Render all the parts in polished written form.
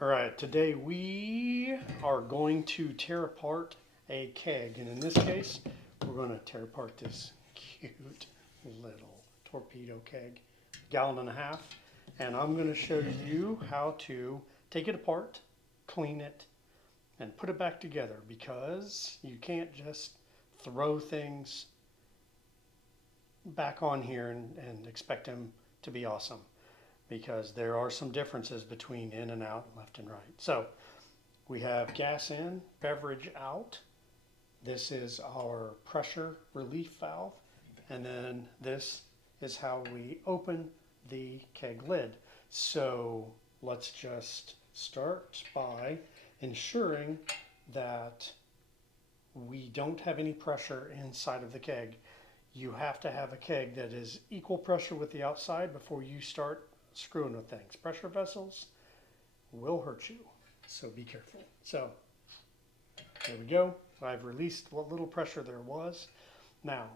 All right, today we are going to tear apart a keg, and in this case, we're going to tear apart this cute little torpedo keg, gallon and a half, and I'm going to show you how to take it apart, clean it, and put it back together, because you can't just throw things back on here and expect them to be awesome, because there are some differences between in and out, left and right. So we have gas in, beverage out. This is our pressure relief valve. And then this is how we open the keg lid. So let's just start by ensuring that we don't have any pressure inside of the keg. You have to have a keg that is equal pressure with the outside before you start screwing with things. Pressure vessels will hurt you, so be careful. So there we go. I've released what little pressure there was. Now,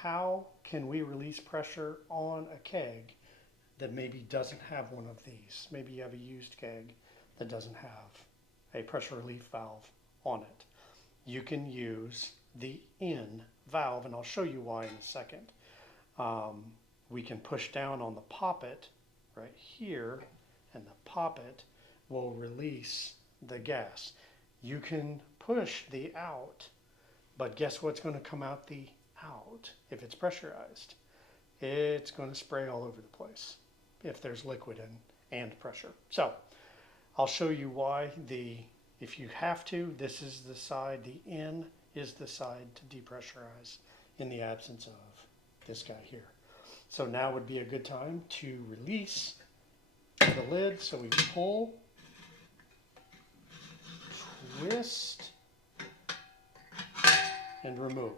how can we release pressure on a keg that maybe doesn't have one of these? Maybe you have a used keg that doesn't have a pressure relief valve on it. You can use the in valve, and I'll show you why in a second. We can push down on the poppet right here, and the poppet will release the gas. You can push the out, but guess what's going to come out the out if it's pressurized? It's going to spray all over the place if there's liquid and pressure. So I'll show you why. If you have to, this is the side, the in is the side to depressurize in the absence of this guy here. So now would be a good time to release the lid. So we pull, twist, and remove.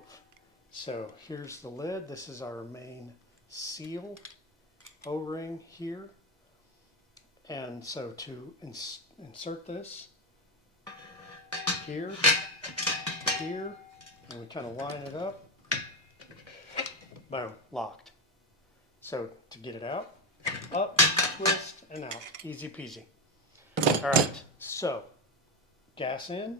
So here's the lid. This is our main seal O-ring here. And so to insert this here, here, and we kind of line it up. Boom, locked. So to get it out, up, twist, and out. Easy peasy. All right, so gas in,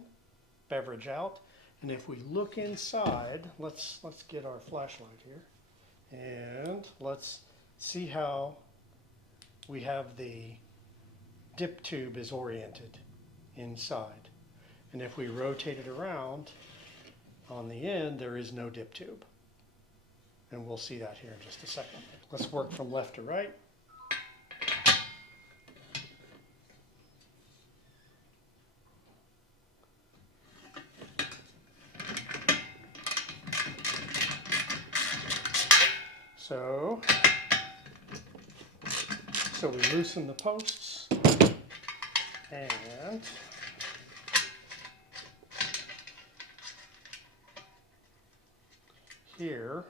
beverage out. And if we look inside, let's get our flashlight here. And let's see how we have the dip tube is oriented inside. And if we rotate it around, on the end, there is no dip tube. And we'll see that here in just a second. Let's work from left to right. So we loosen the posts, and here,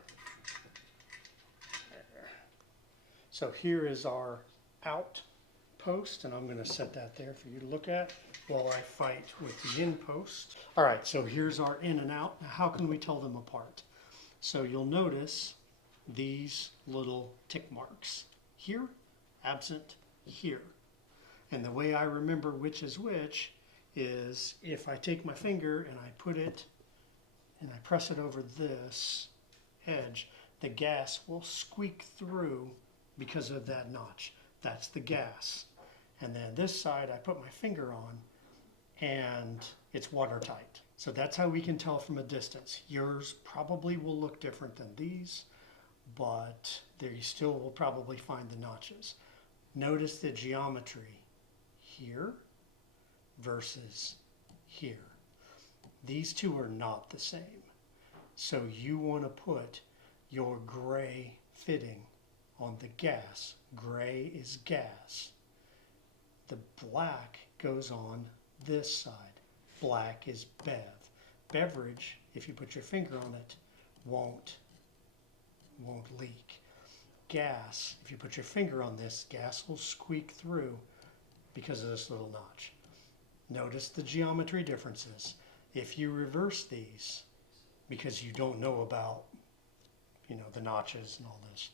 so here is our out post, and I'm going to set that there for you to look at while I fight with the in post. All right, so here's our in and out. Now, how can we tell them apart? So you'll notice these little tick marks here, absent here. And the way I remember which is which is if I take my finger and I put it and I press it over this edge, the gas will squeak through because of that notch. That's the gas. And then this side I put my finger on and it's watertight. So that's how we can tell from a distance. Yours probably will look different than these, but there you still will probably find the notches. Notice the geometry here versus here. These two are not the same. So you want to put your gray fitting on the gas. Gray is gas. The black goes on this side. Black is bev. Beverage, if you put your finger on it, won't leak. Gas, if you put your finger on this, gas will squeak through because of this little notch. Notice the geometry differences. If you reverse these, because you don't know about, the notches and all this,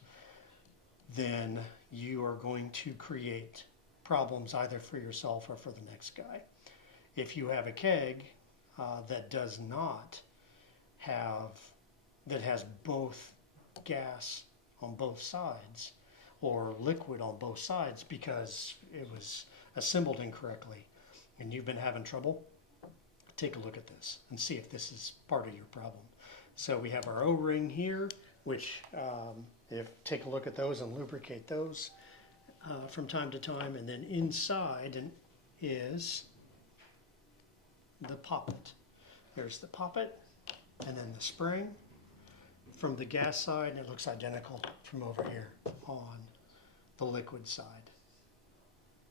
then you are going to create problems either for yourself or for the next guy. If you have a keg that does not have, that has both gas on both sides or liquid on both sides because it was assembled incorrectly and you've been having trouble, take a look at this and see if this is part of your problem. So we have our O-ring here, which take a look at those and lubricate those from time to time. And then inside is the poppet. There's the poppet and then the spring from the gas side, and it looks identical from over here on the liquid side.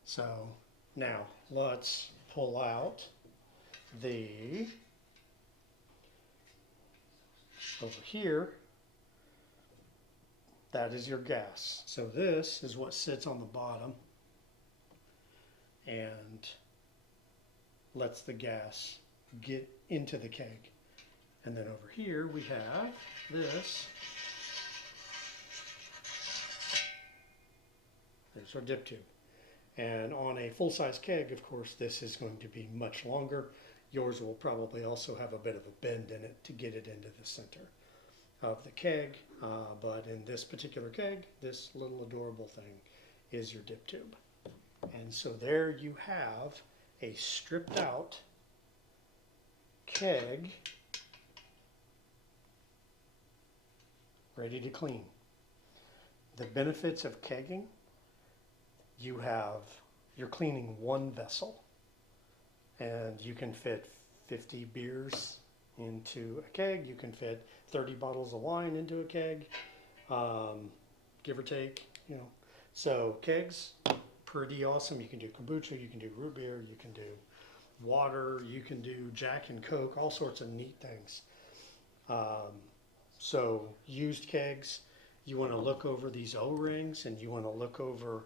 So now let's pull out the, over here, that is your gas. So this is what sits on the bottom and lets the gas get into the keg. And then over here we have this. There's our dip tube. And on a full-size keg, of course, this is going to be much longer. Yours will probably also have a bit of a bend in it to get it into the center of the keg. But in this particular keg, this little adorable thing is your dip tube. And so there you have a stripped out keg ready to clean. The benefits of kegging: you're cleaning one vessel, and you can fit 50 beers into a keg. You can fit 30 bottles of wine into a keg, give or take, you know. So kegs, pretty awesome. You can do kombucha, you can do root beer, you can do water, you can do Jack and Coke, all sorts of neat things. So used kegs, you want to look over these O-rings and you want to look over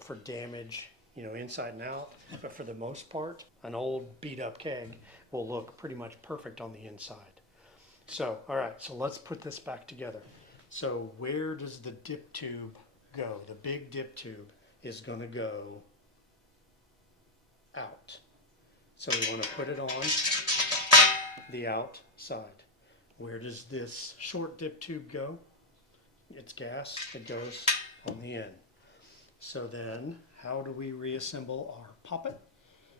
for damage, you know, inside and out. But for the most part, an old beat up keg will look pretty much perfect on the inside. So, all right, so let's put this back together. So where does the dip tube go? The big dip tube is going to go out. So we want to put it on the outside. Where does this short dip tube go? It's gas. It goes on the end. So then, how do we reassemble our poppet?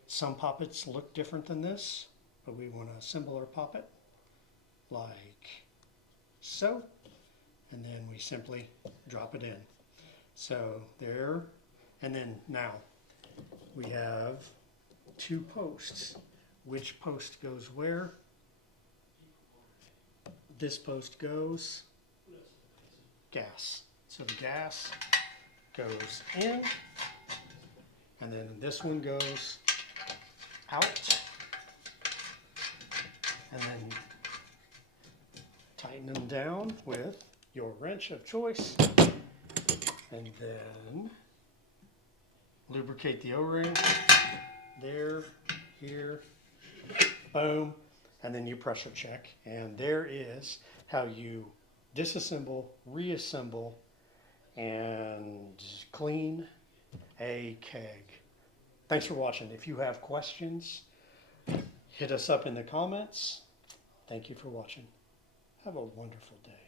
Some poppets look different than this, but we want to assemble our poppet like so, and then we simply drop it in. So there, and then now we have two posts. Which post goes where? This post goes gas. So the gas goes in, and then this one goes out, and then tighten them down with your wrench of choice, and then lubricate the O-ring there, here, boom, and then you pressure check, and there is how you disassemble, reassemble, and clean a keg. Thanks for watching. If you have questions, hit us up in the comments. Thank you for watching. Have a wonderful day.